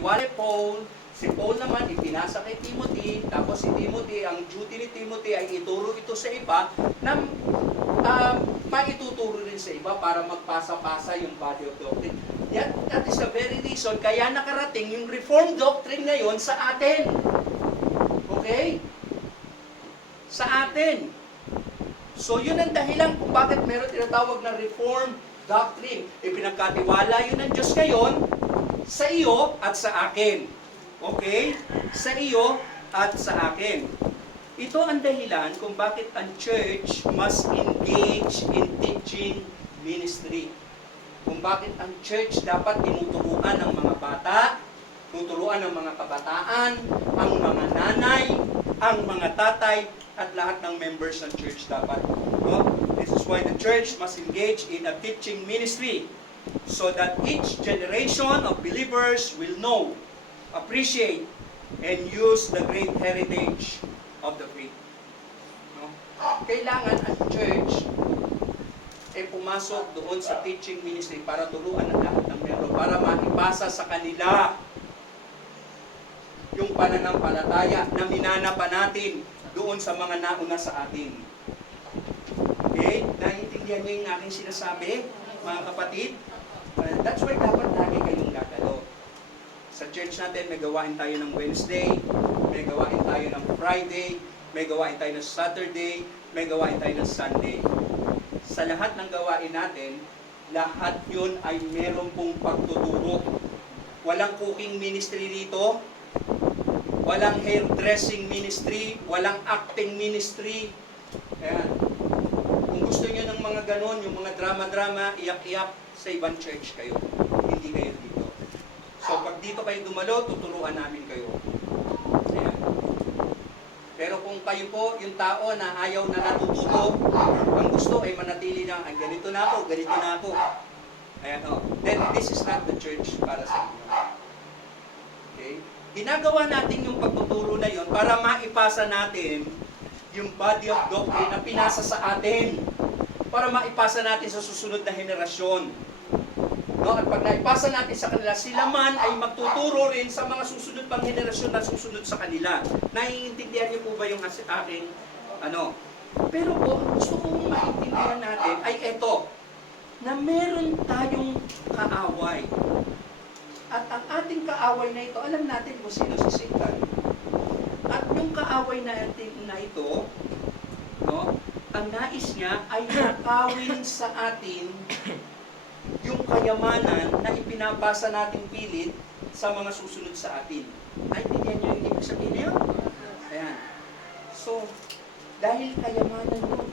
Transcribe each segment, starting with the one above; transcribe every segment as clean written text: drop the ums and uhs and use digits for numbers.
pinagkatiwala Paul. Si Paul naman ipinasa kay Timothy, tapos si Timothy, ang duty ni Timothy ay ituro ito sa iba na maituturo rin sa iba para magpasa-pasa yung body of doctrine. That is the very reason kaya nakarating yung Reformed doctrine ngayon sa atin. Okay? Sa atin. So yun ang dahilan kung bakit meron tinatawag na Reformed doctrine. Ipinagkatiwala yun ng Diyos ngayon sa iyo at sa akin. Okay? Sa iyo at sa akin. Ito ang dahilan kung bakit ang church must engage in teaching ministry. Kung bakit ang church dapat tinuturuan ng mga bata, tuturuan ng mga kabataan, ang mga nanay, ang mga tatay, at lahat ng members ng church dapat. No? This is why the church must engage in a teaching ministry so that each generation of believers will know, appreciate, and use the great heritage of the faith. No? Kailangan ang church ay pumasok doon sa teaching ministry para turuan ng lahat ng membro, para maipasa sa kanila yung pananampalataya na minana pa natin doon sa mga nauna sa atin. Okay? Naiintindihan niyo yung aking sinasabi, mga kapatid? That's why dapat lagi kayong gagalo. Sa church natin, may gawain tayo ng Wednesday, may gawain tayo ng Friday, may gawain tayo ng Saturday, may gawain tayo ng Sunday. Sa lahat ng gawain natin, lahat yun ay meron pong pagtuturo. Walang cooking ministry dito, walang hairdressing ministry, walang acting ministry. Ayan. Kung gusto niyo ng mga ganon, yung mga drama-drama, iyak-iyak, sa ibang church kayo. Hindi kayo dito. So, pag dito kayo dumalo, tuturuan namin kayo. Ayan. Pero kung kayo po, yung tao na ayaw na natututo, ang gusto ay manatili na, ay ganito na ako, ganito na ako. Ayan o. Then, this is not the church para sa inyo. Okay? Ginagawa natin yung pagtuturo na yon para maipasa natin yung body of doctrine na pinasa sa atin. Para maipasa natin sa susunod na henerasyon. No? At pag naipasa natin sa kanila, sila man ay magtuturo rin sa mga susunod pang henerasyon na susunod sa kanila. Naiintindihan niyo po ba yung aking ano? Pero po, gusto kong maintindihan natin ay eto, na meron tayong kaaway. At ang ating kaaway na ito, alam natin kung sino si Satan. At yung kaaway natin na ito, no, ang nais niya ay nakawin sa atin yung kayamanan na ipinapasa nating pilit sa mga susunod sa atin. Ay, tingnan niyo yung ibig sabihin niyo? Ayan. So, dahil kayamanan yun.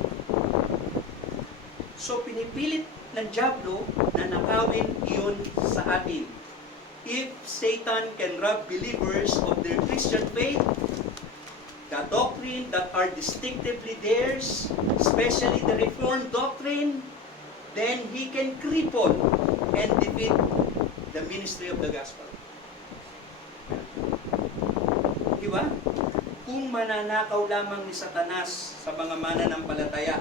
So, pinipilit ng dyablo na nakawin iyon sa atin. If Satan can rob believers of their Christian faith, the doctrine that are distinctively theirs, especially the Reformed doctrine, then he can cripple and defeat the ministry of the gospel. Di ba? Kung mananakaw lamang ni Satanas sa mga mananampalataya,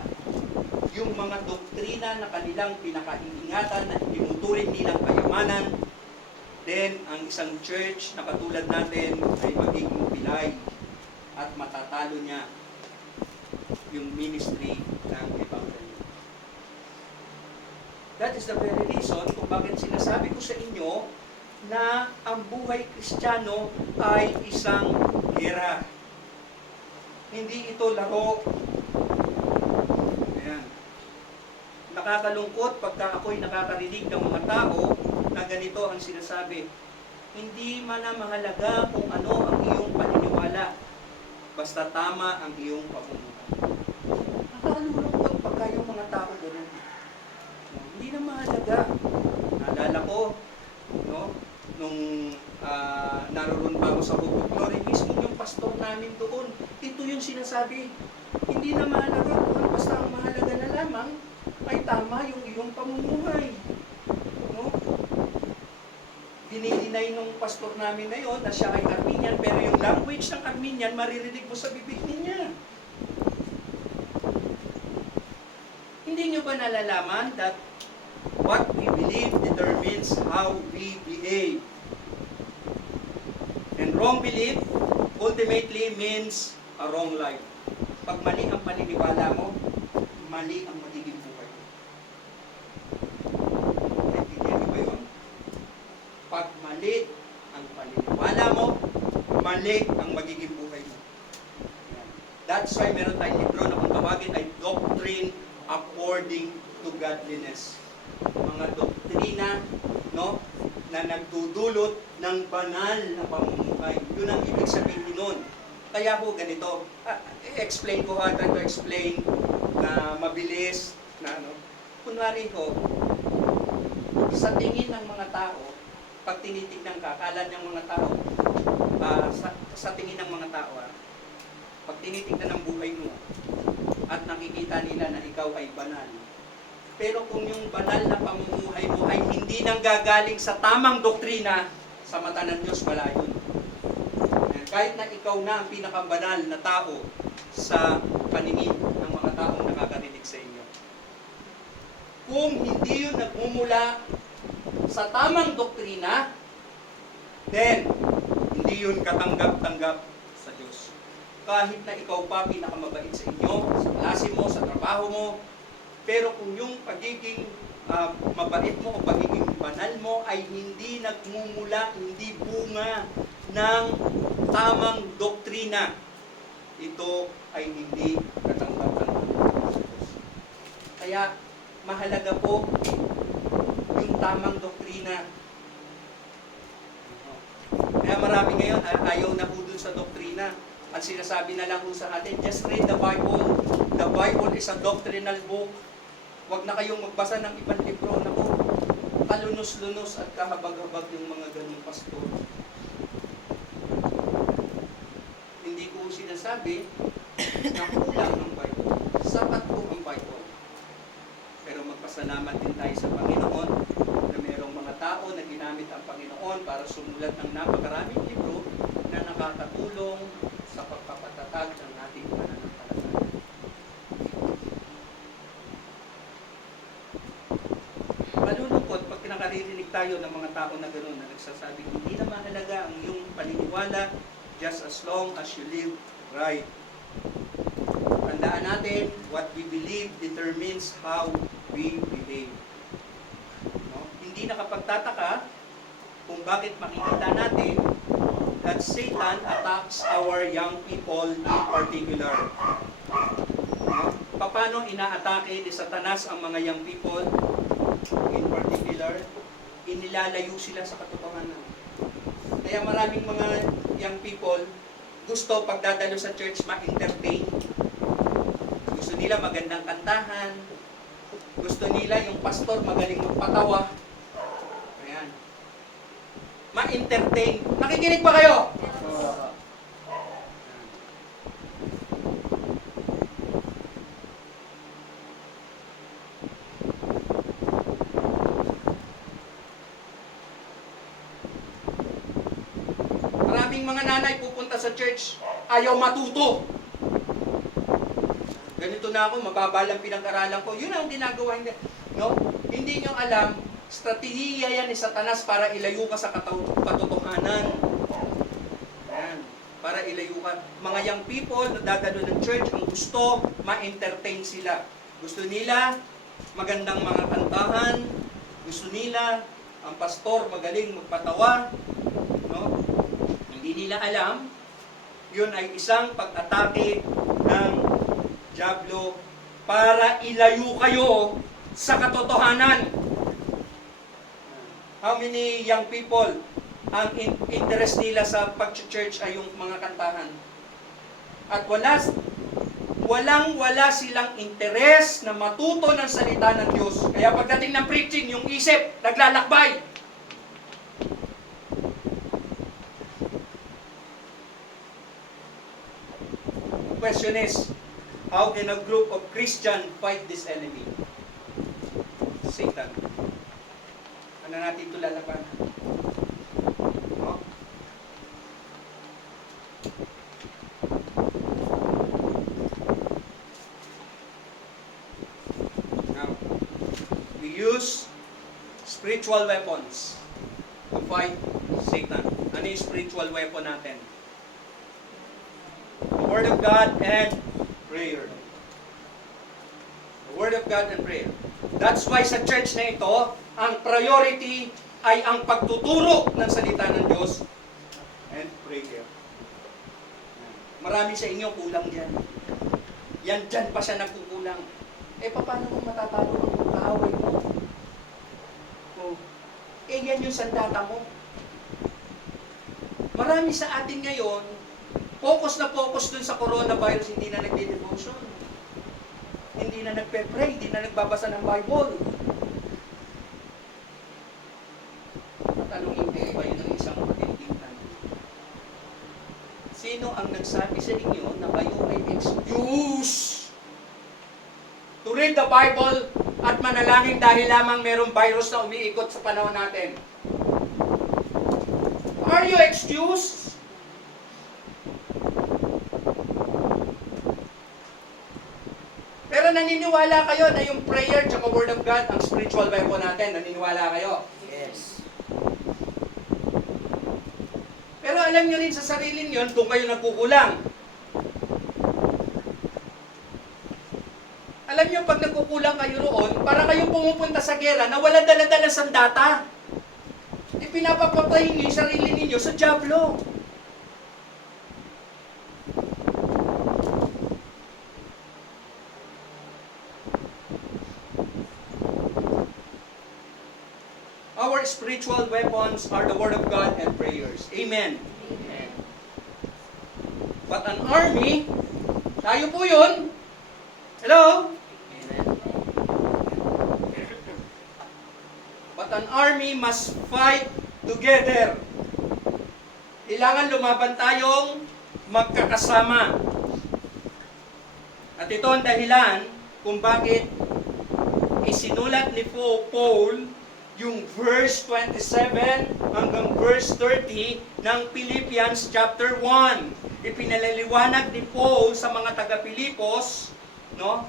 yung mga doktrina na kanilang pinakaingatan na tinuturing nilang kayamanan, then ang isang church na katulad natin ay magiging pilay at matatalo niya yung ministry ng Ebanghelyo. That is the very reason kung bakit sinasabi ko sa inyo na ang buhay Kristiyano ay isang gera. Hindi ito laro. Ayan. Nakakalungkot pagka ako'y nakakarinig ng mga tao na ganito ang sinasabi. Hindi man na mahalaga kung ano ang iyong paniniwala. Basta tama ang iyong pamumuhay. Nakakalungkot pagka yung mga tao gano'n. Hindi na mahalaga. Naalala ko, no, nung naroon pa ako sa Hugog Glory, mismo yung pastor namin doon, ito yung sinasabi. Hindi na mahalaga kung basta ang mahalaga na lamang ay tama yung iyong pamumuhay. No? Dinidinay nung pastor namin na yon na siya ay Arminian, pero yung language ng Arminian maririnig mo sa bibig niya. Hindi nyo ba nalalaman that what we believe determines how we behave? And wrong belief ultimately means a wrong life. Pag mali ang paniniwala mo, mali ang magiging buhay mo. Naintindihan niyo ba yun? Pag mali ang paniniwala mo, mali ang magiging buhay mo. Yan. That's why meron tayong libro na kung tawagin ay Doctrine According to Godliness. Mga doktrina, no, na nagdudulot ng banal na pamumuhay. Yun ang ibig sabihin nun. Kaya po ganito, explain ko try to explain na mabilis, na ano. Kunwari ko, sa tingin ng mga tao, pag tinitignan ka, akala ng mga tao, sa tingin ng mga tao, pag tinitignan ng buhay mo, at nakikita nila na ikaw ay banal, pero kung yung banal na pamumuhay mo ay hindi nanggagaling sa tamang doktrina, sa mata ng Diyos, wala yun. Kahit na ikaw na ang pinakabanal na tao sa paningin ng mga taong nakakarinig sa inyo. Kung hindi yun nagmumula sa tamang doktrina, then hindi yun katanggap-tanggap sa Diyos. Kahit na ikaw pa pinakamabait sa inyo, sa klase mo, sa trabaho mo, pero kung yung pagiging mabait mo o pagiging banal mo ay hindi nagmumula, hindi bunga ng tamang doktrina, ito ay hindi katanggap-tanggap sa Diyos. Kaya mahalaga po yung tamang doktrina. Kaya marami ngayon ayaw na po dun sa doktrina. Ang sinasabi na lang po sa atin, just read the Bible. The Bible is a doctrinal book. Huwag na kayong magbasa ng ibang libro. Naku, kalunos-lunos at kahabag-habag yung mga ganung pastor. Hindi ko sinasabi na kulang ang Bible. Sapat po ang Bible. Pero magpasalamat din tayo sa Panginoon na mayroong mga tao na ginamit ang Panginoon para sumulat ng napakaraming libro na nakakatulong sa pagpapatatag ng ating pananampalataya. Malulungkot pag nakaririnig tayo ng mga tao na gano'n na nagsasabi, hindi na mahalaga ang iyong paniniwala just as long as you live right. Tandaan natin, what we believe determines how we behave. No? Hindi nakapagtataka kung bakit makikita natin that Satan attacks our young people in particular. No? Paano inaatake ni Satanas ang mga young people? In particular, inilalayo sila sa katotohanan. Kaya maraming mga young people gusto pagdadalo sa church ma-entertain. Gusto nila magandang kantahan. Gusto nila yung pastor magaling magpatawa. Ayan. Ma-entertain. Nakikinig ba kayo? Maraming mga nanay pupunta sa church, ayaw matuto. Ganito na ako, mababa lang pinag-aralan ko. Yun ang ginagawa niya. No? Hindi niyo alam, strategiya yan ni Satanas para ilayo ka sa katotohanan. Ayan. Para ilayo ka. Mga young people na dadalo ng church, ang gusto, ma-entertain sila. Gusto nila, magandang mga kantahan. Gusto nila, ang pastor magaling magpatawa. No? Hindi nila alam, yun ay isang pag-atake ng Diablo para ilayo kayo sa katotohanan. How many young people ang interest nila sa pag-church ay yung mga kantahan? At walang-wala silang interes na matuto ng salita ng Diyos. Kaya pagdating ng preaching, yung isip, naglalakbay. The question is, how can a group of Christians fight this enemy? Satan. Ano natin ito lalaban? No? Now, we use spiritual weapons to fight Satan. Ano Ano yung spiritual weapon natin? The Word of God and prayer. The Word of God and prayer. That's why sa church na ito, ang priority ay ang pagtuturo ng salita ng Diyos and prayer. Marami sa inyo kulang yan. Yan dyan pa siya nagkukulang. Paano mo matatalo ang kaaway mo? Yan yung sandata mo. Marami sa atin ngayon, focus na focus dun sa coronavirus, hindi na nagde-devotion. Hindi na nagpe-pray, hindi na nagbabasa ng Bible. Tanungin ko ba yun ng isang matinding tanong? Sino ang nagsabi sa inyo na kayo ay excuse to read the Bible at manalangin dahil lamang merong virus na umiikot sa panahon natin? Are you excused? Pero naniniwala kayo na yung prayer at Word of God ang spiritual weapon natin. Naniniwala kayo? Yes. Pero alam nyo rin sa sarili nyo, kung kayo nagkukulang. Alam nyo, pag nagkukulang kayo roon, para kayong pumupunta sa gera na wala dala-dala sandata. Pinapapatay nyo yung sarili ninyo sa dyablo. Our spiritual weapons are the Word of God and prayers. Amen. Amen. But an army, tayo po yun. Hello? Amen. But an army must fight together. Kailangan lumaban tayong magkakasama. At ito ang dahilan kung bakit isinulat ni Paul yung verse 27 hanggang verse 30 ng Philippians chapter 1. Ipinaliliwanag ni Paul sa mga taga-Pilipos, no?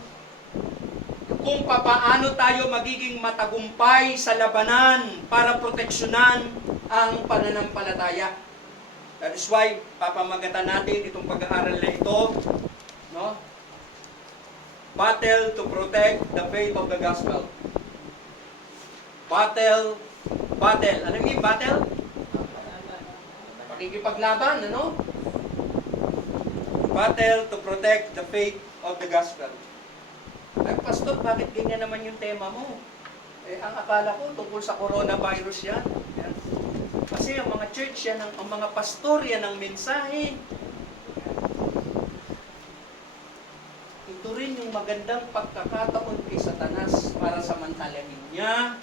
Kung papaano tayo magiging matagumpay sa labanan para proteksyonan ang pananampalataya. That is why papamagatan natin itong pag-aaral na ito, no? Battle to protect the faith of the gospel. Battle. Alam niyo yung battle? Pakikipaglaban, ano? Battle to protect the faith of the gospel. Ay, Pastor, bakit ganyan naman yung tema mo? Ang akala ko tungkol sa coronavirus yan. Kasi ang mga church yan, ang mga pastor yan ang mensahe. Ito rin yung magandang pagkakataon kay Satanas para samantalahin niya,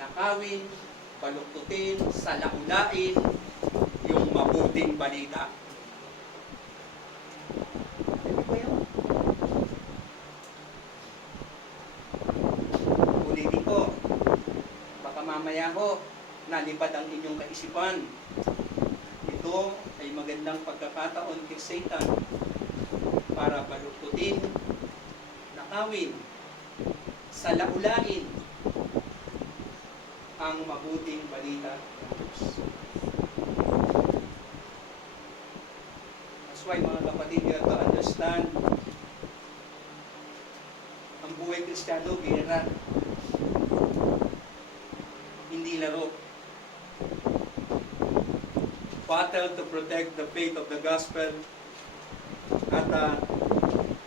nakawin, baluktutin, salaulain yung mabuting balita. Ano ba yun? Ulitin ko, baka mamaya ho, nalipad ang inyong kaisipan. Ito ay magandang pagkakataon kay Satan para baluktutin, nakawin, salaulain ang mabuting balita ng Diyos. That's why mga kapatid, you have to understand, ang buhay Kristiyano, gera. Hindi laro. Battle to protect the faith of the gospel. At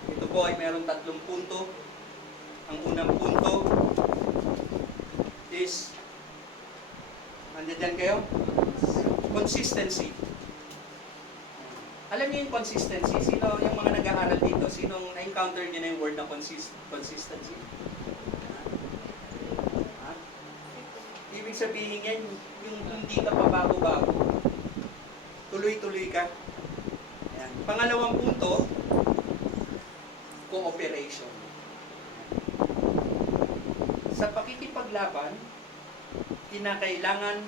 ito po ay meron 3 punto. Ang unang punto is, nandiyan kayo? Consistency. Alam niyo yung consistency? Sino yung mga nag-aaral dito? Sinong na-encounter niyo na yung word na consistency? Ha? Ibig sabihin yan, yung hindi ka pabago-bago. Tuloy-tuloy ka. Ayan. Pangalawang punto, cooperation. Sa pakikipaglaban, kinakailangan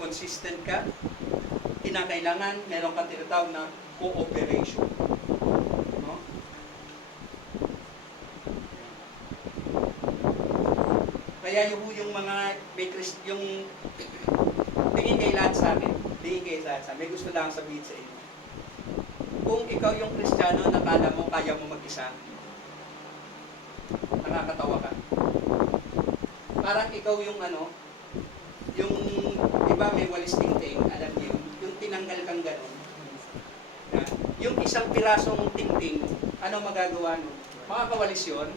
consistent ka, kinakailangan meron kang tinatawag na cooperation. No? Kaya yung mga yung tingin kayo lahat sa akin, may gusto lang sabihin sa inyo. Kung ikaw yung Kristiyano, nakala mo kaya mo mag-isa, nakakatawa ka. Parang ikaw yung yung, di ba may walis tingting, alam niyo, yung tinanggal kang gano'n. Yung isang pirasong tingting, ano magagawa nun? Makakawalis yun.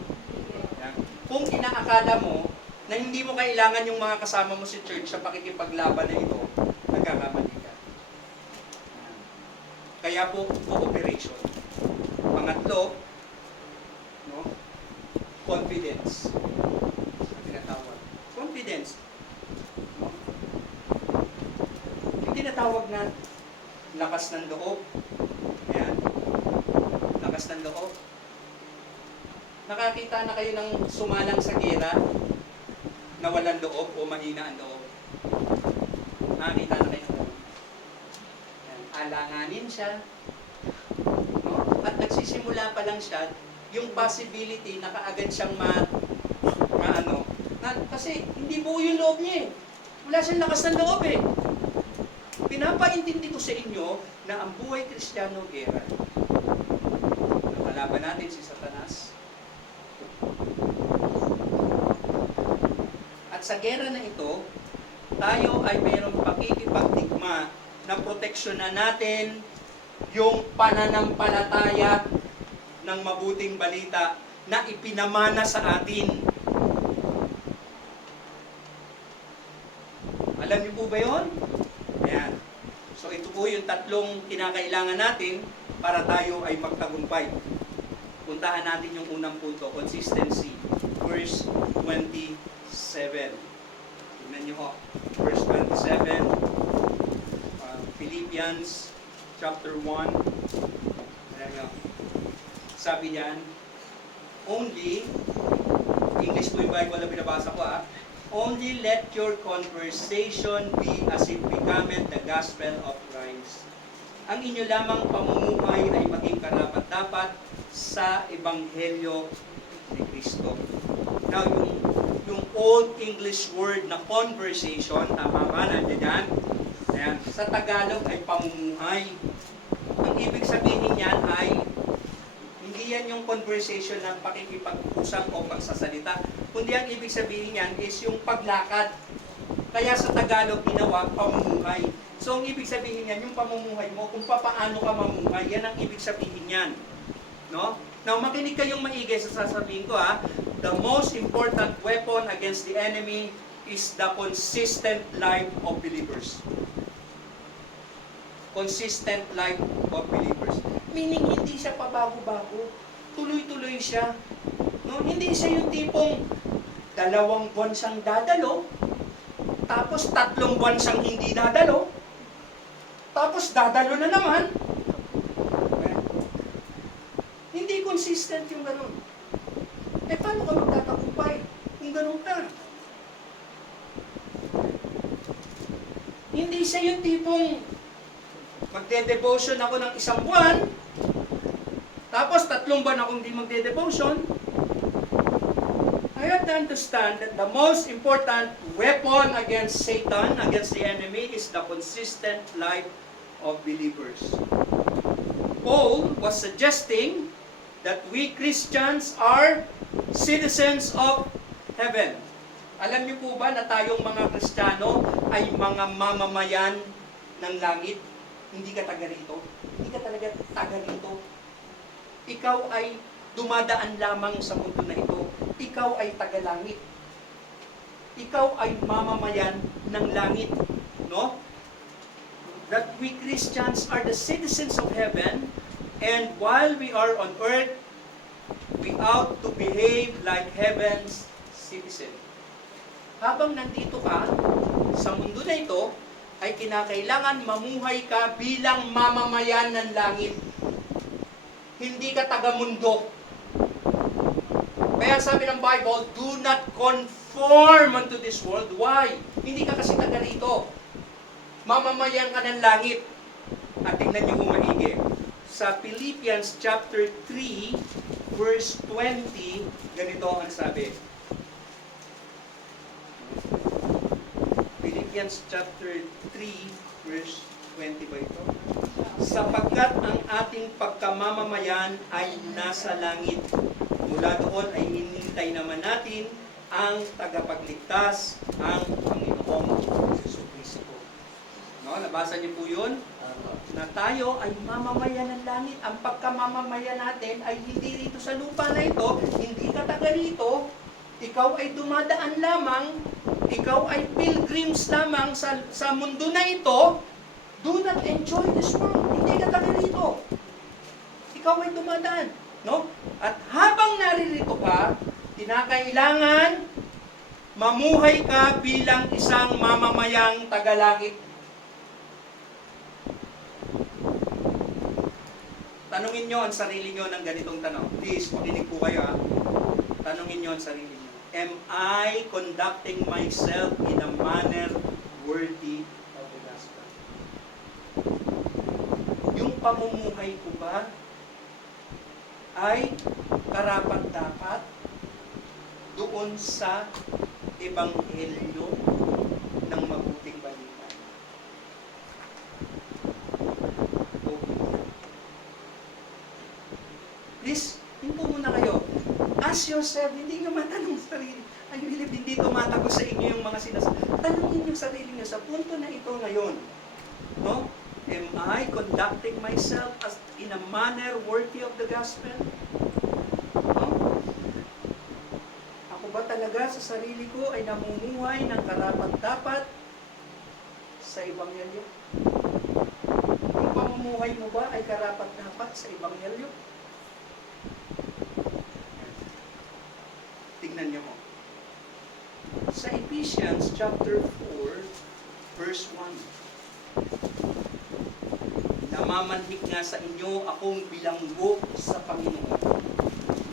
Kung inaakala mo na hindi mo kailangan yung mga kasama mo sa church sa pakikipaglaban na ito, nagkakamali ka. Kaya po, cooperation. Pangatlo, no? Confidence. Tinatawag. Confidence. No? Yung tinatawag na lakas ng loob. Ayan. Lakas ng loob. Nakakita na kayo ng sumalang sa gera na walang loob o mahina ang loob. Nakakita na kayo ng alanganin siya. No? At nagsisimula pa lang siya, yung possibility na kaagad siyang kasi hindi buo yung loob niya eh. Wala siyang lakas ng loob eh. Pinapaintindi ko sa inyo na ang buhay Kristiyano gera. Nakalaban natin si Satanas. At sa gera na ito, tayo ay mayroong pakikipagdigma na proteksyonan natin yung pananampalataya ng mabuting balita na ipinamana sa atin. Alam niyo po ba yun? Ayan. So ito po yung tatlong kinakailangan natin para tayo ay magtagumpay. Puntahan natin yung unang punto, consistency. Verse 27. Tignan niyo ho. Verse 27. Philippians chapter 1. Ayan niyo. Sabi diyan, only, English po yung Bible na binabasa ko only let your conversation be as it becometh the gospel of Christ. Ang inyo lamang pamumuhay ay maging karapat-dapat sa Ebanghelyo ni Kristo. Now, yung Old English word na conversation, tama ba? Nandiyan? Ayan. Sa Tagalog ay pamumuhay. Ang ibig sabihin niyan ay hindi yan yung conversation ng pakikipag-usap o pagsasalita. Kundi ang ibig sabihin yan is yung paglakad. Kaya sa Tagalog ginawa pamumuhay. So ang ibig sabihin yan, yung pamumuhay mo, kung paano ka mamuhay, yan ang ibig sabihin yan. No? Now makinig kayong maigay sa sasabihin ko The most important weapon against the enemy is the consistent life of believers. Consistent life of believers. Meaning, hindi siya pabago-bago. Tuloy-tuloy siya. No? Hindi siya yung tipong 2 buwan siyang dadalo, tapos 3 buwan siyang hindi dadalo, tapos dadalo na naman. Okay? Hindi consistent yung ganun. Paano ka magtatagumpay kung ganun ka? Hindi siya yung tipong magde-devotion ako ng 1 buwan, tapos 3 buwan akong hindi magde-devotion. I have to understand that the most important weapon against Satan, against the enemy, is the consistent life of believers. Paul was suggesting that we Christians are citizens of heaven. Alam niyo po ba na tayong mga Kristiyano ay mga mamamayan ng langit? Hindi ka taga rito. Hindi ka talaga taga rito. Ikaw ay dumadaan lamang sa mundo na ito. Ikaw ay taga-langit. Ikaw ay mamamayan ng langit. No? That we Christians are the citizens of heaven, and while we are on earth, we ought to behave like heaven's citizen. Habang nandito ka sa mundo na ito, ay kinakailangan mamuhay ka bilang mamamayan ng langit. Hindi ka taga-mundo. Kaya sabi ng Bible, do not conform unto this world. Why? Hindi ka kasi taga rito. Mamamayan ka ng langit. At tingnan niyo kung maigi. Sa Philippians chapter 3, verse 20, ganito ang sabi. Corinthians chapter 3, verse 20 ba ito? Sapagkat ang ating pagkamamamayan ay nasa langit. Mula doon ay hinintay naman natin ang tagapagligtas, ang Panginoong Jesucristo. No, nabasa niyo po yun? Na tayo ay mamamayan ng langit. Ang pagkamamamayan natin ay hindi rito sa lupa na ito, hindi ka taga rito, ikaw ay dumadaan lamang, ikaw ay pilgrims lamang sa mundo na ito. Do not enjoy this world. Hindi ka taga rito. Ikaw ay dumadaan. No? At habang naririto ka, kinakailangan mamuhay ka bilang isang mamamayang tagalangit. Tanungin nyo ang sarili nyo ng ganitong tanong. Please, makinig po kayo ha. Tanungin nyo ang sarili nyo. Am I conducting myself in a manner worthy of the gospel? Yung pamumuhay ko ba ay karapat-dapat doon sa ebanghelyo ng mabuting balita? Please, hinto muna kayo. Ask yourself, hindi nyo matanong sa sarili. I believe hindi tumatago sa inyo yung mga sinasabi. Tanungin nyo sarili nyo sa punto na ito ngayon. No? Am I conducting myself as in a manner worthy of the gospel? No? Ako ba talaga sa sarili ko ay namumuhay ng karapat-dapat sa ebanghelyo? Yung pamumuhay mo ba ay karapat-dapat sa ebanghelyo? Tingnan niyo mo. Sa Ephesians chapter 4, verse 1. Namamanhik nga sa inyo akong bilanggo sa Panginoon,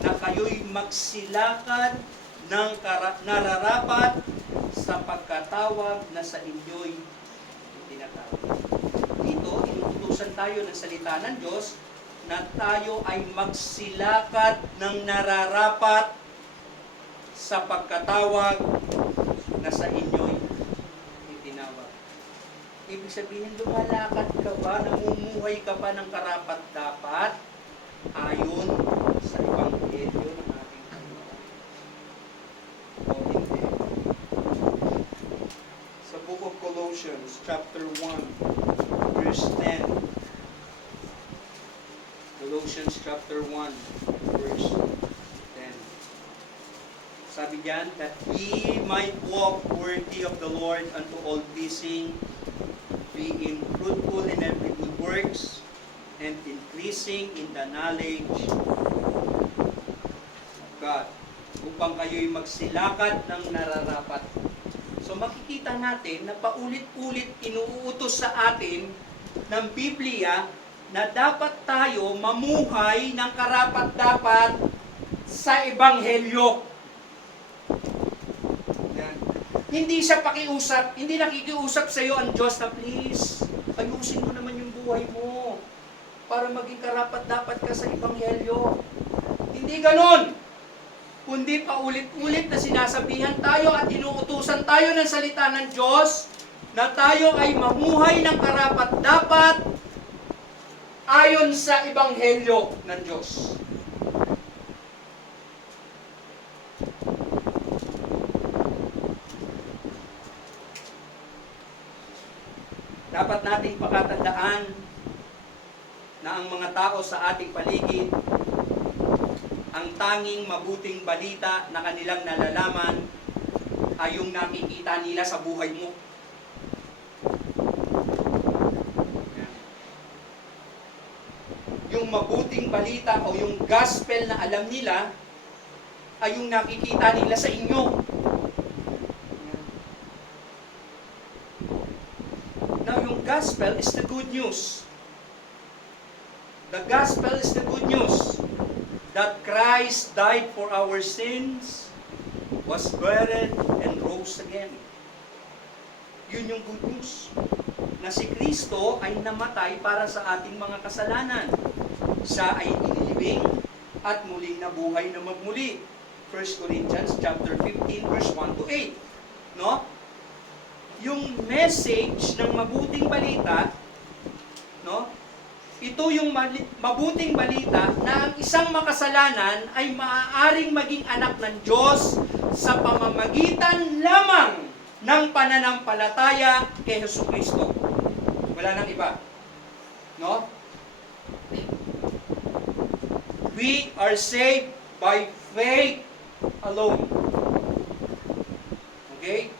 na kayo'y magsilakad ng nararapat sa pagkatawag na sa inyo'y tinatawag. Dito, inutusan tayo ng salita ng Diyos na tayo ay magsilakad ng nararapat sa pagkatawag na sa inyo'y itinawag. Ibig sabihin, lumalakad ka ba, namumuhay ka ba ng karapat-dapat ayon sa ebanghelyo ng ating Panginoon? O hindi? Sa Book of Colossians, chapter 1, verse 10. Colossians chapter 1, verse 10. Sabi diyan, that ye might walk worthy of the Lord unto all pleasing, being fruitful in every good works, and increasing in the knowledge of God. Upang kayo'y magsilakad ng nararapat. So makikita natin na paulit-ulit inuutos sa atin ng Biblia na dapat tayo mamuhay ng karapat-dapat sa ebanghelyo. Yan. Hindi siya pakiusap, hindi nakikiusap sa iyo ang Diyos na please, ayusin mo naman yung buhay mo para maging karapat-dapat ka sa ebanghelyo. Hindi ganon. Kundi paulit-ulit na sinasabihan tayo at inuutusan tayo ng salita ng Diyos na tayo ay mamuhay ng karapat-dapat ayon sa ebanghelyo ng Diyos. Dapat nating pakatandaan na ang mga tao sa ating paligid, ang tanging mabuting balita na kanilang nalalaman ay yung nakikita nila sa buhay mo. Yung mabuting balita o yung gospel na alam nila ay yung nakikita nila sa inyo. Now, yung gospel is the good news. The gospel is the good news that Christ died for our sins, was buried, and rose again. Yun yung good news. Na si Kristo ay namatay para sa ating mga kasalanan. Siya ay inilibing at muling nabuhay na magmuli. 1 Corinthians chapter 15 verse 1 to 8. No? yung message ng mabuting balita, no? Ito yung mabuting balita na ang isang makasalanan ay maaaring maging anak ng Diyos sa pamamagitan lamang ng pananampalataya kay Jesucristo. Wala nang iba. No? We are saved by faith alone. Okay?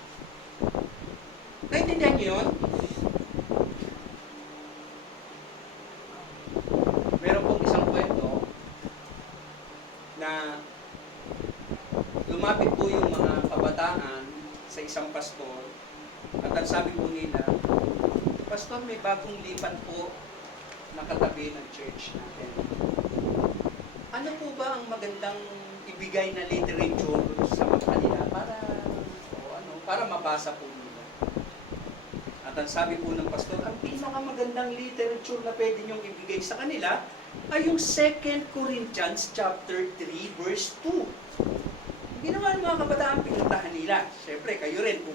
Naintindihan niyo yun? Meron pong isang kwento na lumapit po yung mga kabataan sa isang pastor at ang sabi po nila, Pastor, may bagong lipat po na katabi ng church natin. Ano po ba ang magandang ibigay na literature sa mga kanila para mabasa po nila? At ang sabi po ng pastor, ang pinakamagandang literature na pwede niyong ibigay sa kanila ay yung 2 Corinthians chapter 3 verse 2. Ginawa ng mga kabataan, pinuntahan nila. Siyempre, kayo rin, kung